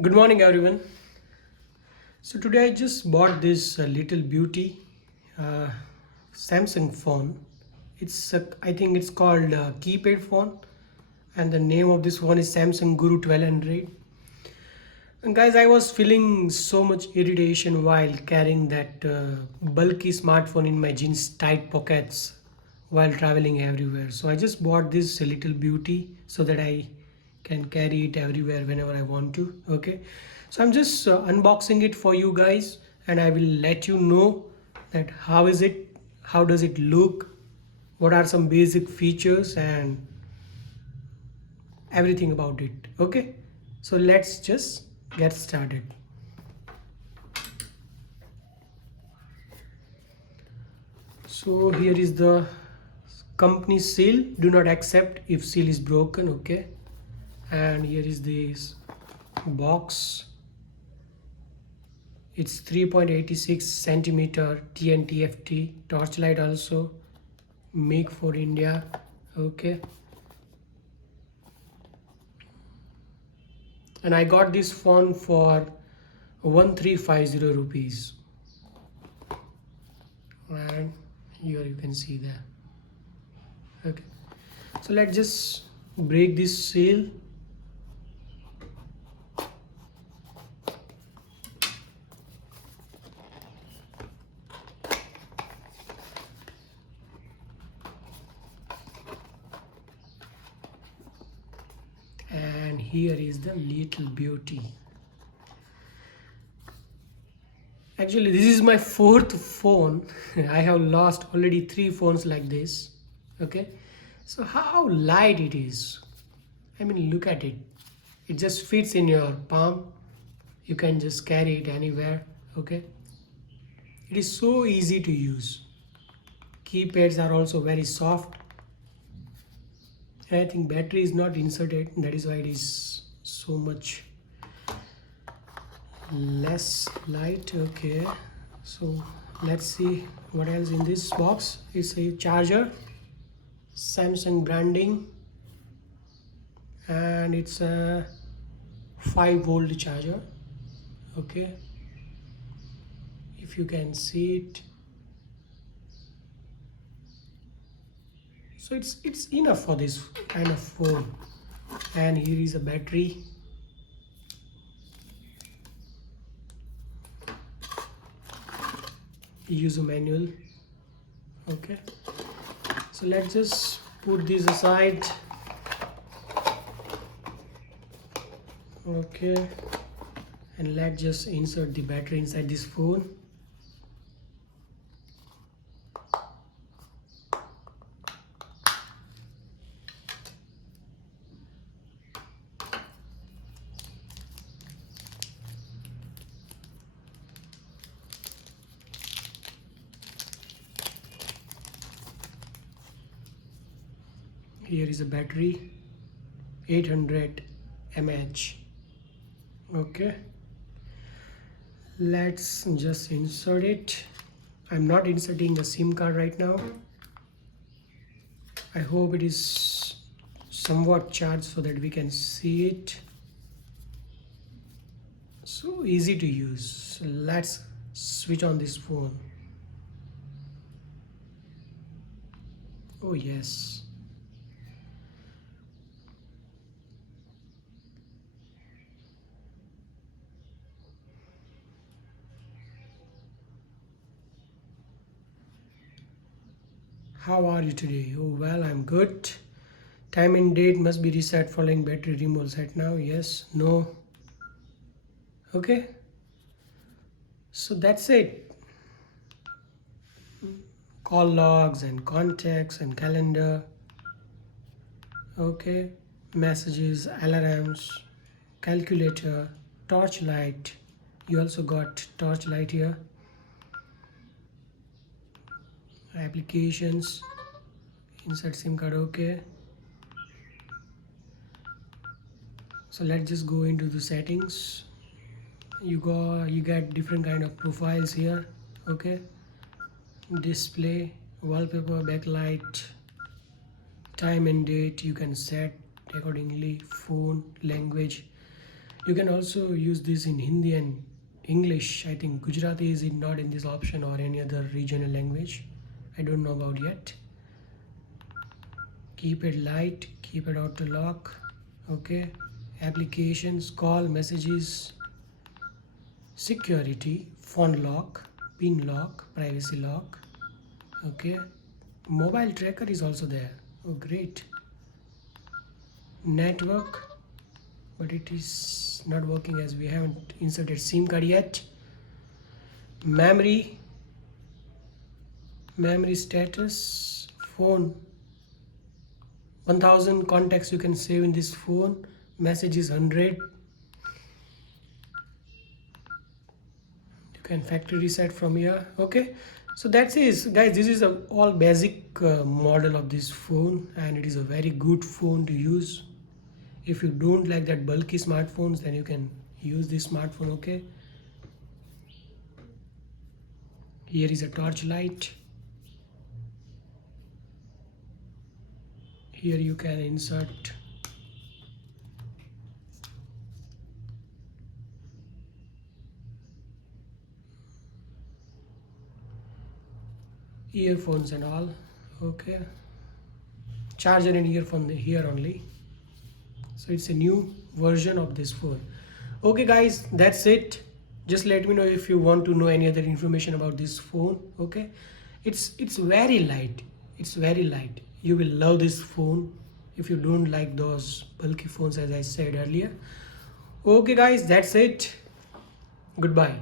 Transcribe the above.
Good morning, everyone. So today I just bought this little beauty uh, Samsung phone. I think it's called Keypad phone, and the name of this one is Samsung Guru1200. And guys, I was feeling so much irritation while carrying that bulky smartphone in my jeans tight pockets while traveling everywhere. So I just bought this little beauty so that I can carry it everywhere whenever I want to. Okay, so I'm just unboxing it for you guys, and I will let you know that how is it, how does it look, what are some basic features, and everything about it. Okay, so let's just get started. So here is the company seal. Do not accept if seal is broken. Okay, and here is this box. It's 3.86 centimeter TNTFT torchlight, also make for India. Okay, and I got this phone for 1350 rupees, and here you can see that. Okay, so let's just break this seal. And here is the little beauty. Actually, this is my fourth phone. I have lost already 3 phones like this. Okay, so how light it is. I mean, look at it. It just fits in your palm. You can just carry it anywhere. Okay, it is so easy to use. Keypads are also very soft. And I think battery is not inserted. That is why it is so much less light. Okay, so let's see what else in this box. It's a charger, Samsung branding, and it's a 5-volt charger. Okay, if you can see it, so it's enough for this kind of phone. And here is a battery. User manual. Okay, so let's just put this aside. Okay, and let's just insert the battery inside this phone. Here is a battery, 800 mAh. Okay, let's just insert it. I'm not inserting the SIM card right now. I hope it is somewhat charged so that we can see it. So easy to use. Let's switch on this phone. Oh yes. How are you today? Oh well, I'm good. Time and date must be reset following battery removal. Set now. Yes. No. Okay. So that's it. Call logs and contacts and calendar. Okay. Messages, alarms, calculator, torchlight. You also got torchlight here. Applications, insert SIM card. Okay, so let's just go into the settings. You get different kind of profiles here. Okay, display, wallpaper, backlight, time and date you can set accordingly, phone, language, You can also use this in Hindi and English. I think Gujarati is not in this option, or any other regional language. I don't know about yet. Keypad light, keypad auto lock. Okay, applications, call, messages, security, phone lock, pin lock, privacy lock. Okay, mobile tracker is also there. Oh great. Network, but it is not working as we haven't inserted SIM card yet. Memory status, phone, 1000 contacts you can save in this phone. Messages 100. You can factory reset from here. Okay, so that's it guys. This is a all basic model of this phone, and it is a very good phone to use. If you don't like that bulky smartphones, then you can use this smartphone. Okay, here is a torch light. Here you can insert earphones and all. Okay, charger and earphone here only. So it's a new version of this phone. Okay guys, that's it. Just let me know if you want to know any other information about this phone. Okay, it's very light. It's very light. You will love this phone if you don't like those bulky phones, as I said earlier. Okay guys, that's it. Goodbye.